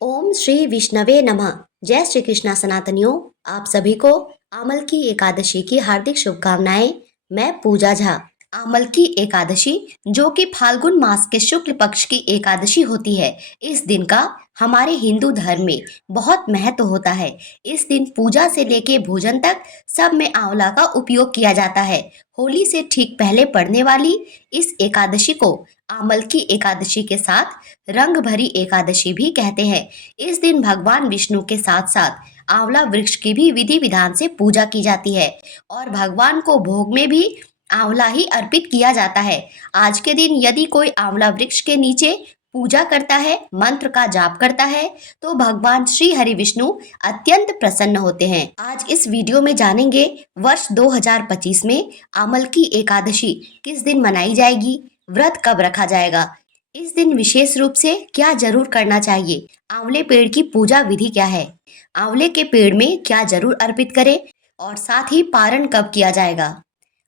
ओम श्री विष्णवे नमः। जय श्री कृष्णा सनातनियों। आप सभी को आमल की एकादशी की हार्दिक शुभकामनाएं। मैं पूजा झा। आमल की एकादशी जो कि फाल्गुन मास के शुक्ल पक्ष की एकादशी होती है, इस दिन का हमारे हिंदू धर्म में बहुत महत्व होता है। इस दिन पूजा से लेके भोजन तक सब में आंवला का उपयोग किया जाता है। होली से ठीक पहले पड़ने वाली इस एकादशी को आमल की एकादशी के साथ रंग भरी एकादशी भी कहते हैं। इस दिन भगवान विष्णु के साथ साथ आंवला वृक्ष की भी विधि विधान से पूजा की जाती है और भगवान को भोग में भी आंवला ही अर्पित किया जाता है। आज के दिन यदि कोई आंवला वृक्ष के नीचे पूजा करता है, मंत्र का जाप करता है, तो भगवान श्री हरि विष्णु अत्यंत प्रसन्न होते हैं। आज इस वीडियो में जानेंगे वर्ष 2025 में आमल की एकादशी किस दिन मनाई जाएगी, व्रत कब रखा जाएगा, इस दिन विशेष रूप से क्या जरूर करना चाहिए, आंवले पेड़ की पूजा विधि क्या है, आंवले के पेड़ में क्या जरूर अर्पित करें और साथ ही पारण कब किया जाएगा।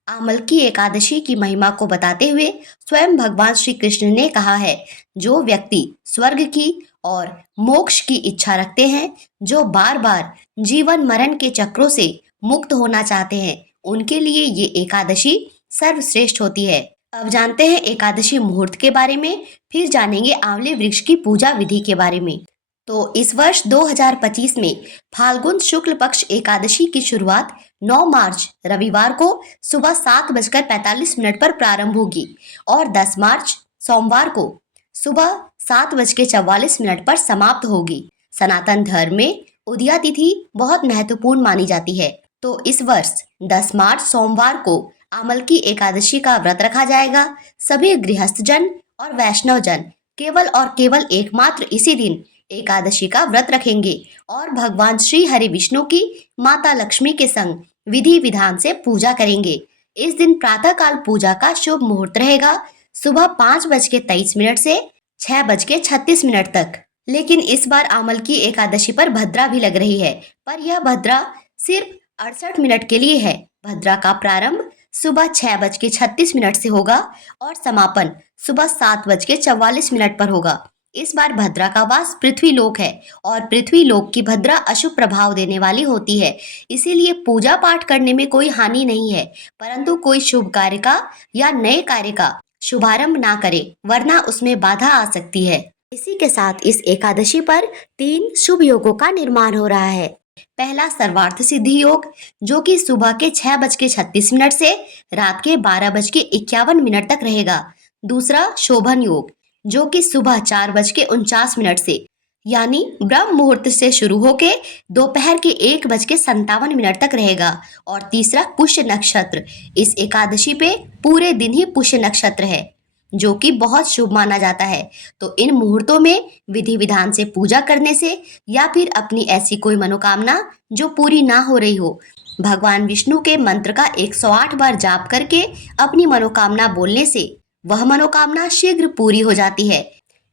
आमल की एकादशी की महिमा को बताते हुए स्वयं भगवान श्री कृष्ण ने कहा है, जो व्यक्ति स्वर्ग की और मोक्ष की इच्छा रखते हैं, जो बार बार जीवन मरण के चक्रों से मुक्त होना चाहते हैं, उनके लिए ये एकादशी सर्वश्रेष्ठ होती है। अब जानते हैं एकादशी मुहूर्त के बारे में, फिर जानेंगे आंवले वृक्ष की पूजा विधि के बारे में। तो इस वर्ष 2025 में फाल्गुन शुक्ल पक्ष एकादशी की शुरुआत 9 मार्च रविवार को सुबह 7:45 पर प्रारंभ होगी और 10 मार्च सोमवार को सुबह 7:44 पर समाप्त होगी। सनातन धर्म में उदया तिथि बहुत महत्वपूर्ण मानी जाती है, तो इस वर्ष 10 मार्च सोमवार को आमल की एकादशी का व्रत रखा जाएगा। सभी गृहस्थ जन और वैष्णव जन केवल और केवल एकमात्र इसी दिन एकादशी का व्रत रखेंगे और भगवान श्री हरि विष्णु की माता लक्ष्मी के संग विधि विधान से पूजा करेंगे। इस दिन प्रातः काल पूजा का शुभ मुहूर्त रहेगा सुबह 5:23 से 6:36 तक। लेकिन इस बार आमल की एकादशी पर भद्रा भी लग रही है, पर यह भद्रा सिर्फ 68 मिनट के लिए है। भद्रा का प्रारंभ सुबह 6:36 से होगा और समापन सुबह 7:44 पर होगा। इस बार भद्रा का वास पृथ्वी लोक है और पृथ्वी लोक की भद्रा अशुभ प्रभाव देने वाली होती है, इसीलिए पूजा पाठ करने में कोई हानि नहीं है, परंतु कोई शुभ कार्य का या नए कार्य का शुभारंभ ना करे, वरना उसमें बाधा आ सकती है। इसी के साथ इस एकादशी पर 3 शुभ योगों का निर्माण हो रहा है। पहला सर्वार्थ सिद्धि योग, जो कि सुबह के 6:36 से रात के 12:51 तक रहेगा। दूसरा शोभन योग, जो कि सुबह 4:49 से यानी ब्रह्म मुहूर्त से शुरू होके दोपहर के 1:57 तक रहेगा। और तीसरा पुष्य नक्षत्र, इस एकादशी पे पूरे दिन ही पुष्य नक्षत्र है, जो कि बहुत शुभ माना जाता है। तो इन मुहूर्तों में विधि विधान से पूजा करने से या फिर अपनी ऐसी कोई मनोकामना जो पूरी ना हो रही हो, भगवान विष्णु के मंत्र का 108 बार जाप करके अपनी मनोकामना बोलने से वह मनोकामना शीघ्र पूरी हो जाती है।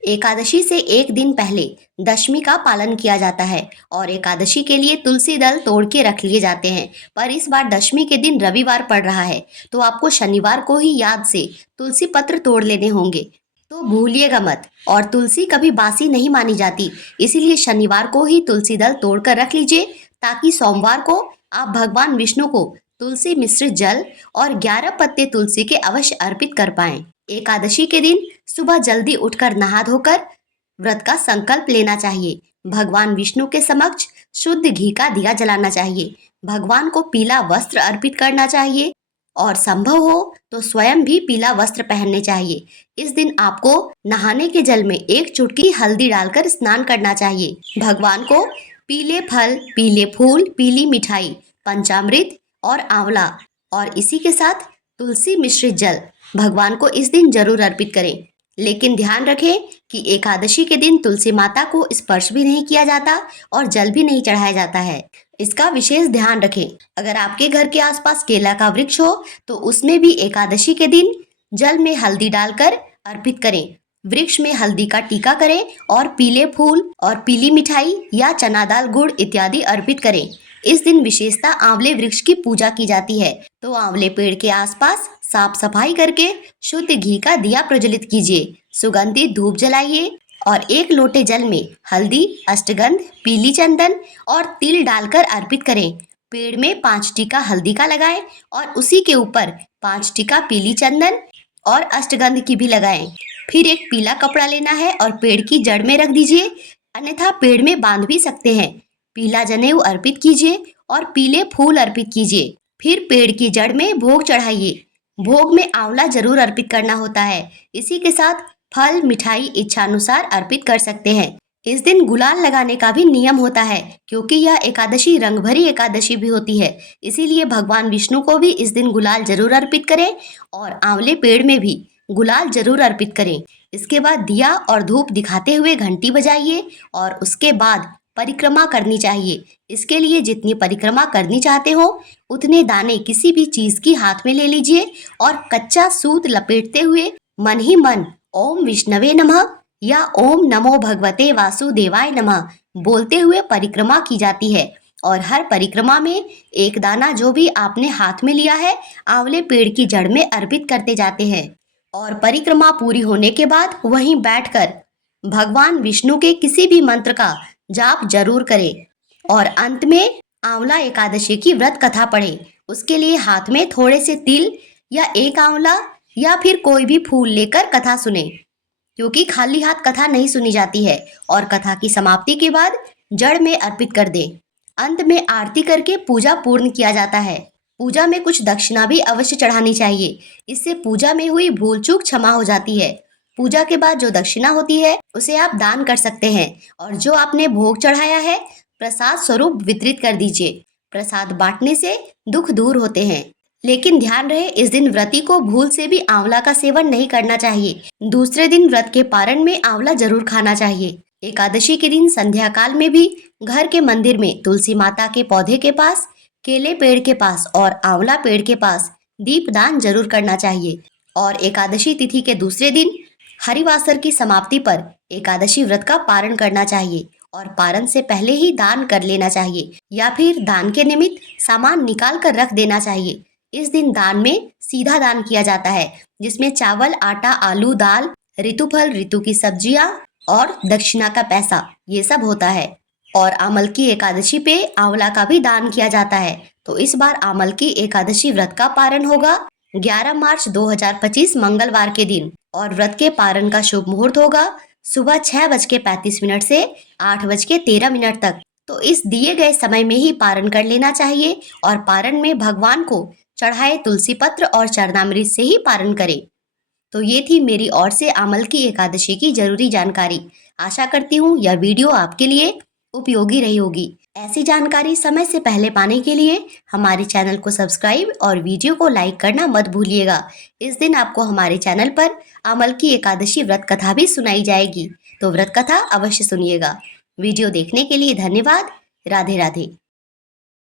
एकादशी से एक दिन पहले दशमी का पालन किया जाता है और एकादशी के लिए तुलसी दल तोड़ के रख लिए जाते हैं, पर इस बार दशमी के दिन रविवार पड़ रहा है, तो आपको शनिवार को ही याद से तुलसी पत्र तोड़ लेने होंगे, तो भूलिएगा मत। और तुलसी कभी बासी नहीं मानी जाती, इसीलिए शनिवार को ही तुलसी दल तोड़ कर रख लीजिए, ताकि सोमवार को आप भगवान विष्णु को तुलसी मिश्रित जल और 11 पत्ते तुलसी के अवश्य अर्पित कर पाएं। एकादशी के दिन सुबह जल्दी उठकर नहा धोकर व्रत का संकल्प लेना चाहिए। भगवान विष्णु के समक्ष शुद्ध घी का दिया जलाना चाहिए। भगवान को पीला वस्त्र अर्पित करना चाहिए और संभव हो तो स्वयं भी पीला वस्त्र पहनने चाहिए। इस दिन आपको नहाने के जल में 1 चुटकी हल्दी डालकर स्नान करना चाहिए। भगवान को पीले फल, पीले फूल, पीली मिठाई, पंचामृत और आंवला और इसी के साथ तुलसी मिश्रित जल भगवान को इस दिन जरूर अर्पित करें। लेकिन ध्यान रखें कि एकादशी के दिन तुलसी माता को स्पर्श भी नहीं किया जाता और जल भी नहीं चढ़ाया जाता है, इसका विशेष ध्यान रखें। अगर आपके घर के आसपास केला का वृक्ष हो तो उसमें भी एकादशी के दिन जल में हल्दी डालकर अर्पित करें। वृक्ष में हल्दी का टीका करें और पीले फूल और पीली मिठाई या चना दाल, गुड़ इत्यादि अर्पित करें। इस दिन विशेषता आंवले वृक्ष की पूजा की जाती है, तो आंवले पेड़ के आसपास साफ सफाई करके शुद्ध घी का दिया प्रज्वलित कीजिए, सुगंधित धूप जलाइए और 1 लोटे जल में हल्दी, अष्टगंध, पीली चंदन और तिल डालकर अर्पित करें। पेड़ में 5 टीका हल्दी का लगाएं और उसी के ऊपर 5 टीका पीली चंदन और अष्टगंध की भी लगाएं। फिर एक पीला कपड़ा लेना है और पेड़ की जड़ में रख दीजिए, अन्यथा पेड़ में बांध भी सकते हैं। पीला जनेऊ अर्पित कीजिए और पीले फूल अर्पित कीजिए। फिर पेड़ की जड़ में भोग चढ़ाइए। भोग में आंवला जरूर अर्पित करना होता है। इसी के साथ फल, मिठाई इच्छानुसार अर्पित कर सकते हैं। इस दिन गुलाल लगाने का भी नियम होता है, क्योंकि यह एकादशी रंग भरी एकादशी भी होती है। इसीलिए भगवान विष्णु को भी इस दिन गुलाल जरूर अर्पित करें और आंवले पेड़ में भी गुलाल जरूर अर्पित करें। इसके बाद दिया और धूप दिखाते हुए घंटी बजाइए और उसके बाद परिक्रमा करनी चाहिए। इसके लिए जितनी परिक्रमा करनी चाहते हो उतने दाने किसी भी चीज की हाथ में ले लीजिए और कच्चा सूत लपेटते हुए मन ही मन ओम विष्णवे नमः या ओम नमो भगवते वासुदेवाय नमः बोलते हुए परिक्रमा की जाती है। और हर परिक्रमा में एक दाना जो भी आपने हाथ में लिया है आंवले पेड़ की जड़ में अर्पित करते जाते हैं। और परिक्रमा पूरी होने के बाद वहीं बैठकर भगवान विष्णु के किसी भी मंत्र का जाप जरूर करें और अंत में आंवला एकादशी की व्रत कथा पढ़ें। उसके लिए हाथ में थोड़े से तिल या एक आंवला या फिर कोई भी फूल लेकर कथा सुने, क्योंकि खाली हाथ कथा नहीं सुनी जाती है। और कथा की समाप्ति के बाद जड़ में अर्पित कर दें। अंत में आरती करके पूजा पूर्ण किया जाता है। पूजा में कुछ दक्षिणा भी अवश्य चढ़ानी चाहिए। इससे पूजा में हुई भूल चूक क्षमा हो जाती है। पूजा के बाद जो दक्षिणा होती है उसे आप दान कर सकते हैं और जो आपने भोग चढ़ाया है प्रसाद स्वरूप वितरित कर दीजिए। प्रसाद बांटने से दुख दूर होते हैं। लेकिन ध्यान रहे, इस दिन व्रती को भूल से भी आंवला का सेवन नहीं करना चाहिए। दूसरे दिन व्रत के पारण में आंवला जरूर खाना चाहिए। एकादशी के दिन संध्या काल में भी घर के मंदिर में तुलसी माता के पौधे के पास, केले पेड़ के पास और आंवला पेड़ के पास दीपदान जरूर करना चाहिए। और एकादशी तिथि के दूसरे दिन हरिवासर की समाप्ति पर एकादशी व्रत का पारण करना चाहिए और पारण से पहले ही दान कर लेना चाहिए या फिर दान के निमित्त सामान निकाल कर रख देना चाहिए। इस दिन दान में सीधा दान किया जाता है, जिसमें चावल, आटा, आलू, दाल, ऋतुफल, ऋतु की सब्जियां और दक्षिणा का पैसा ये सब होता है। और आमल की एकादशी पे आंवला का भी दान किया जाता है। तो इस बार आमल की एकादशी व्रत का पारण होगा 11 मार्च 2025 मंगलवार के दिन और व्रत के पारण का शुभ मुहूर्त होगा सुबह 6:35 से 8:13 तक। तो इस दिए गए समय में ही पारण कर लेना चाहिए और पारण में भगवान को चढ़ाए तुलसी पत्र और चरणामृत से ही पारण करें। तो ये थी मेरी ओर से आमल की एकादशी की जरूरी जानकारी। आशा करती हूँ यह वीडियो आपके लिए उपयोगी रही होगी। ऐसी जानकारी समय से पहले पाने के लिए हमारे चैनल को सब्सक्राइब और वीडियो को लाइक करना मत भूलिएगा। इस दिन आपको हमारे चैनल पर आमल की एकादशी व्रत कथा भी सुनाई जाएगी, तो व्रत कथा अवश्य सुनिएगा। वीडियो देखने के लिए धन्यवाद। राधे राधे।